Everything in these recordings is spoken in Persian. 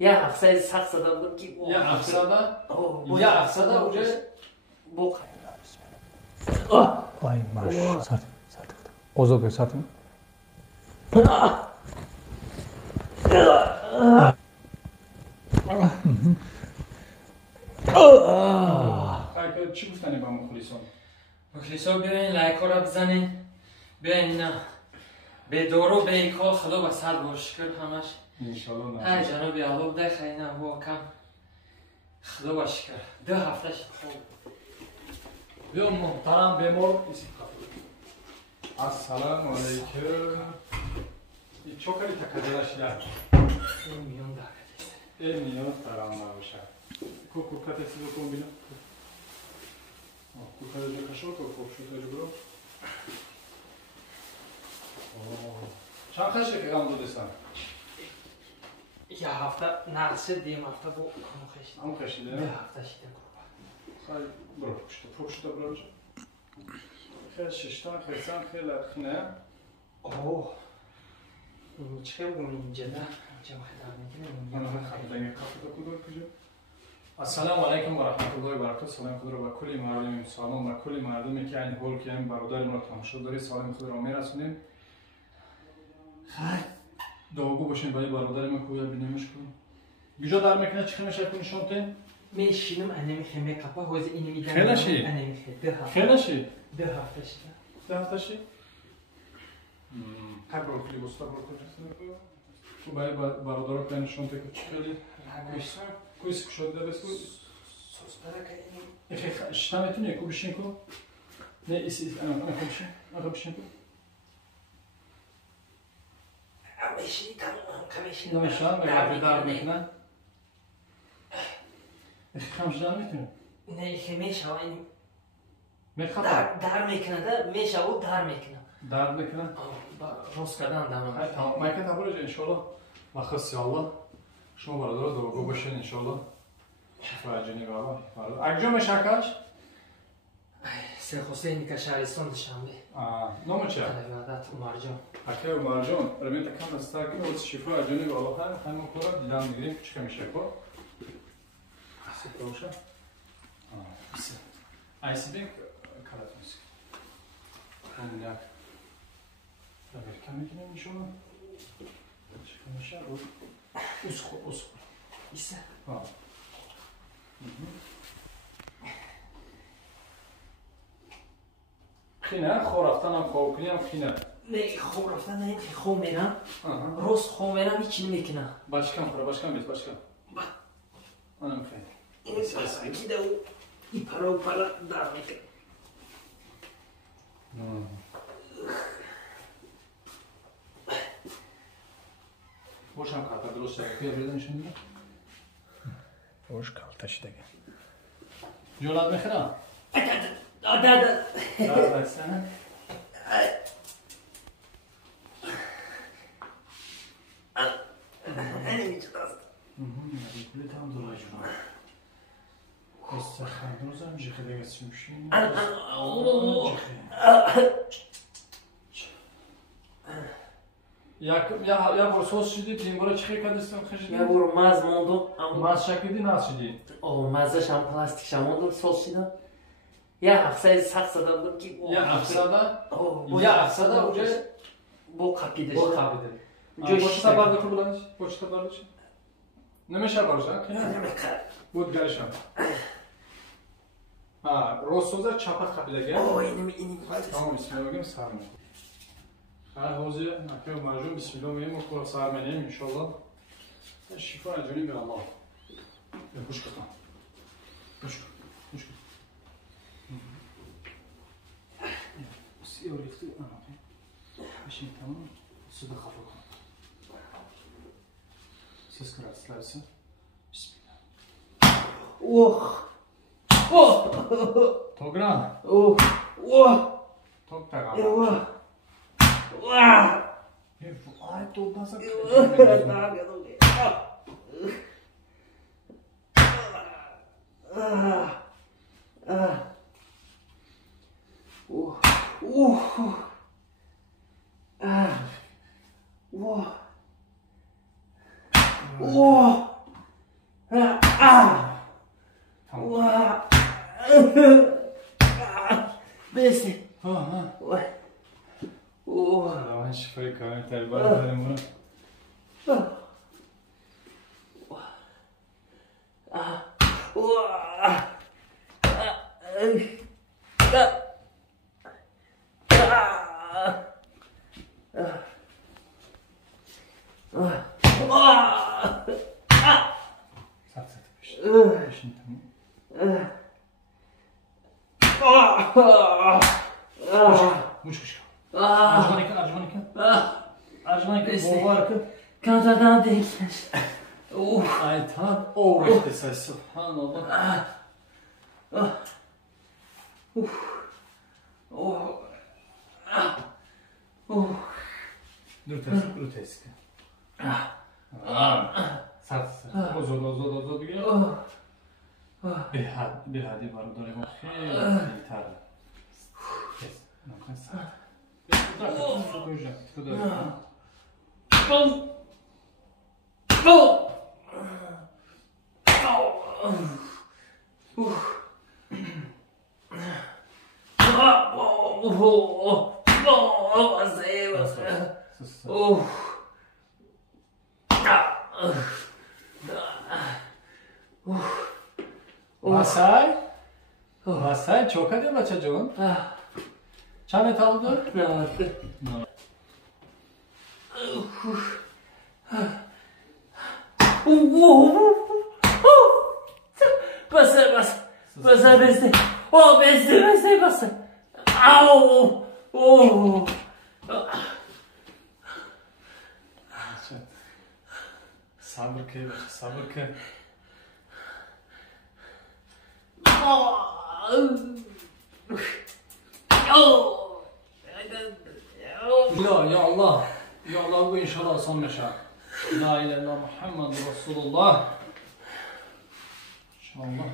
Ya hafsayı saksadan ki ya aksada уже bu Ay maş. Sat. Ozok satın. Kanka چی گفتنی با مخلصان؟ مخلصا بیاین لایک‌ها را بزنین. بیاین اینا به دورو به ایکا خدا و صد بار شکر همش. انشالله های نه. جناب الله ده خیلی واقعا خدا و شکر 2 هفته خوب. بیا محترم بمر. السلام علیکم. این چوکری تکدرش یا؟ میون ده. میاد ترام نباشه. کوکات سیزو کن بینم. کوکات جو کشور کوک شو تو برو. چند خشه که هم دادستان؟ یه هفته نقصه دیم هفته با همون خشید. همون خشیده؟ 2 هفته شیده خیلی برو پشت برو. خیلی ششتان خیلی خیلی خنه. اوه. چه بگم اینجا ده؟ اینجا خیلی السلام علیکم و رحمت الله و برکاته. سلام خود را به کلی مردم سلام و کلی مردمی که این حال که هم برادر ما تماشا داری سلام خود را میرسونیم. دعاگو باشین برای برادر ما کویا بینیمش کنیم. گوجا در میکنه چی میشه کنی شونتین؟ میشینم انمی می کپا هوز اینی میدم. خیلی شی؟ انمی خیلی شی؟ 2 هفته شده. 2 هفته شی؟ هر بروکلی بسته بروکلی. تو برای برادر کنی شونتی که چی خیلی؟ کویس کشیده بس کویس. سوس برای که شتام میتونی کوبشین کو؟ نه ایسی آن کوبشین کو. میشینی کمیشی. نمیشن مگر در میکنن. خمش در میتونه. نه که میشه این میخواد. در میکنه ده میشه او در میکنه. در میکنه. روز کردن دارم. مایک تابلو انشالله. مخصوصی الله. شما برادر دعاگو باشین انشالله. شفا جنی بابا. اگه مشکلش؟ سه حسینی که شهرستان دشنبه. نام چیه؟ عادت مرجان. اکه مرجان. رمی تکم است که از شفا جنی بابا هم کورا دیدم میگیریم چیکار میشه کو؟ سپروشه. ایسیبینگ کاراتونس. اون یک. دبیر کم میکنیم ایشون. چیکار میشه رو؟ اسخو. ایسته. خینه خور رفتن هم خواب کنیم خینه. نه خوب رفتن نه اینکه خوب میرم. روز خوب میرم هیچی نمیکنم. باشکم خوره باشکم بیت باشکم. آنم خیلی. این سرسنگیده و این پرا در میکنه. باشم کارتا درست شد. بیا بیاد نشون میدم. باش کارتاش دیگه. جولاد میخرم. دادا. داستانه. نمیشه داست. کلی tam duracağım. Estağfurullah, cihede geçmişim. Ya bu sos şidi dingora çıkıyor kadısın xişdi. Ya bu maz mondo ama Maz şakidi nasıl şidi? o mazda şam plastik şam mondo sos şidi. Ya hafsayı saksadan ki Ya aksada. o Ya aksada уже bu kapıda. bu kapıda. Poçta barda kullanış. Poçta barda. Ne meşe barca? بود گرشم. روسوزا چپا خپیده گه. اینی تمام بسم الله بگیم سر می‌کنیم. هر حوزه نکه مرجون بسم الله بگیم و کار سر می‌کنیم ان شاء الله. شفا اجریم به الله. خوش کن. خوش کن. سیاریختی آنها. بشین تمام. صدا خفه کن. Siz kırarsın. Bismillah. Togran. Tog tagan. Ay togdansa. Besi. Allah'ın şifayı kahve terbiye ederim bunu. Kantadan değiller. Ay tamam. Oh işte subhanallah. Dur testi. Sat. Ozo diyor. Bir hadi var da ne gitar. Kes. Ne kadar. Çok koyacağım. Masay çok hadi mi çocuğun? Çanet aldı. Basa beste. Oh beste basa. Au. Oh. Sabır kıy. Ya Allah. Ya Allah bu inşallah son meşa. La ilahe illallah Muhammed Resulullah. İnşallah.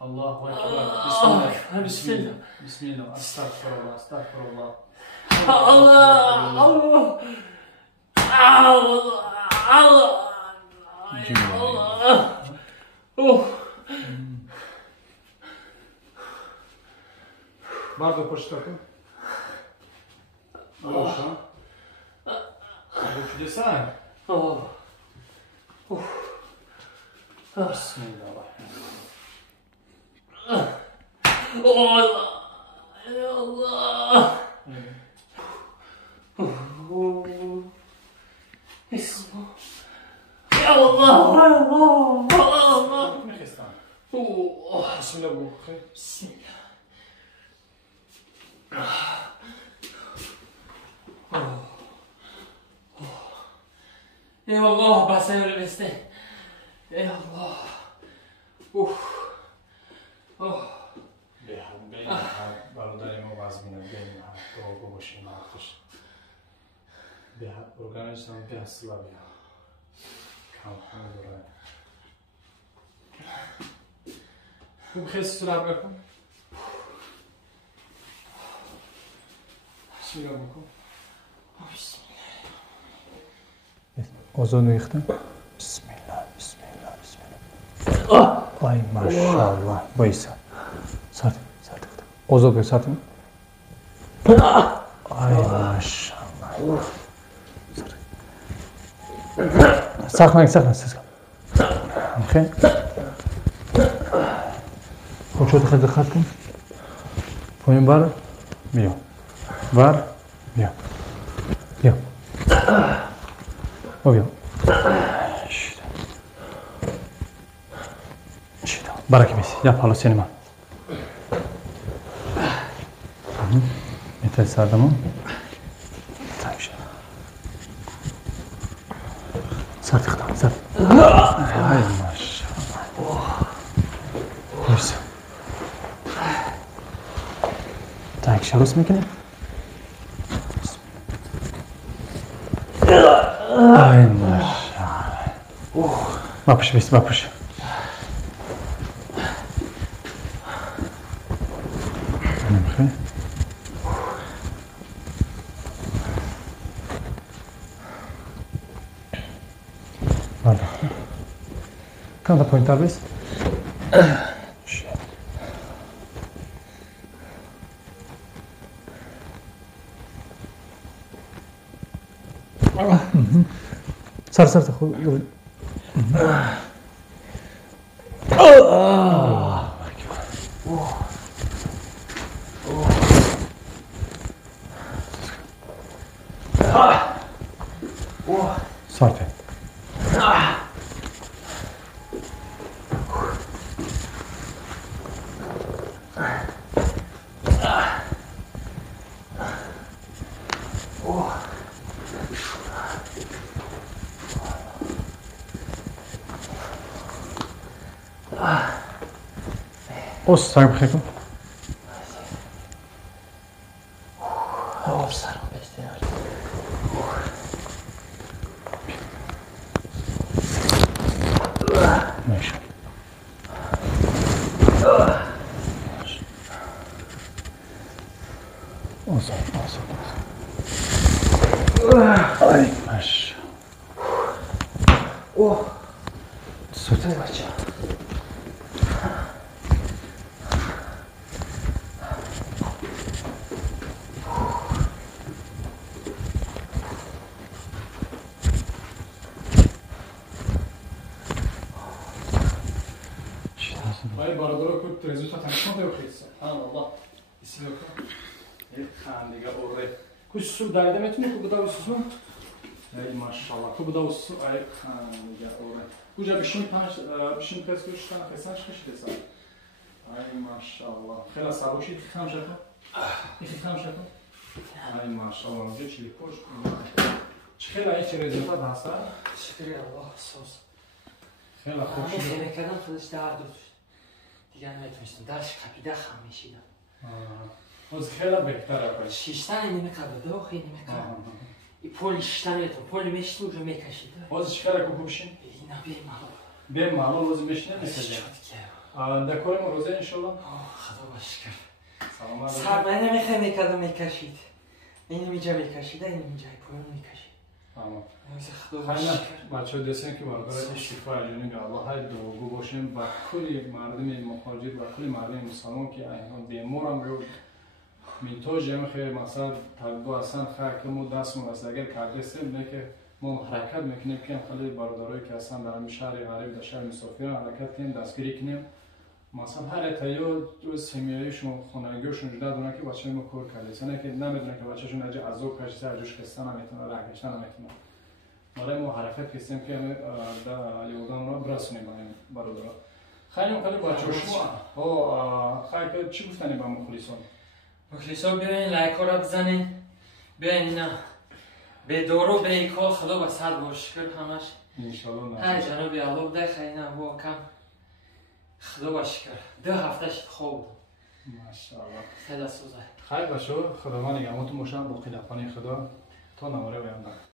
Allahu Ekber. Bismillah. Estağfurullah. Allah. Bardzo pocztowym. Proszę. Bu çudesa. Bismillah. Allah. Ya Allah. Bismillah bu. Bismillah. Eyvallah basayır beste. Eyvallah. Благодарим вас, Миногения, Богу Божьему Матушке. Организм без славы. Kalkın. Bu kez sıra bırakın. Sıra bakın. Ozonu yıktın. Bismillah. Ay maşallah. Baysa. Sart. Ozo koy sart mı? Ay maşallah. Saklayın siz. Okay. Хочу дыхать. Понял, бар? Бьем. Бар? Бьем. Объем. Барак емес. Yapalım seni ben. Yeter sardı mı? Tamam işte. Sart. Ay maşallah. Buyursun. Так, еще раз микни. Ay maşallah. Bakış. Voilà. Quand t'as pointé à baisse? Sar sar sar. Sar. O sar bخير. سر بسته ماشي. اوصل اوصل ay ماشي. اوه سوت بچه Ай бародаро ку результат танишон бехис. Аллах. Исмеко. Хандига оре. Куш су дайда метуни ку буда усу. Ай машаллах. Ку буда усу ай хандига оре. Кужа бишин панч бишин пес куш тан песаш куш деса. Ай машаллах. Хела саруши тхам шако. Тхам шако. Ай машаллах. Ге чили пош. Чхела ич результат ҳаста. شکری الله سوز Хела همه خوш. خیلی کردم خودش درد داشت دیگه نمیتونستم درش کپیده خم میشیدم Oz xela behtara baş. شیشتن اینه میکرد دو خیلی میکرد این پول شیشتن میتون پول میشتی اونجا میکشید Oz chikara ku kubshin. اینا بیمالو Be malo oz meshne mesela. شد که Dekorim roze inşallah. خدا باشکر Sağlam. سرمایه نمیخواه میکرد میکشید اینو میجا میکشید اینو میجا پول میکشید Tamam. خدا Hayna باشکر bachcho desen ki barabara istifa ajuni be Allah hay duogu boshin ba kulli mardimi muhajir ba kulli mardimi musliman ki ayhan demoram ro minto jem khe masal tagbo asan khak mo das mo asagar kardesim ne ke mo harakat mekne ken khali baradaroy ki asan daram shahri gharib da shahr musafir harakat ken dasgiri kinem masal har etayo semiyayishon khonagiyshon juda dona ki bachcho mo kor karde sana ki nameduna ki bachchoshon aje azok kashisa ajush khestan ametuna rakashtan ametuna برای ما حرکت کردیم که در یودان را برسونیم برادر. خیلی مخالی بچه شما خیلی چی گفتنی با مخلصان؟ مخلصان بیاین لایک ها را بزنین بیاین نه به دورو به ایکا خدا با صد باشکر همش انشالله های نه. جنابی الله بده خیلی نه با کم خدا باشکر 2 هفته شد خوب ماشاءالله. خیلی سوزه خیلی بچه خدا من نگهمتون باشم با قلقانی خدا تا نواره بیان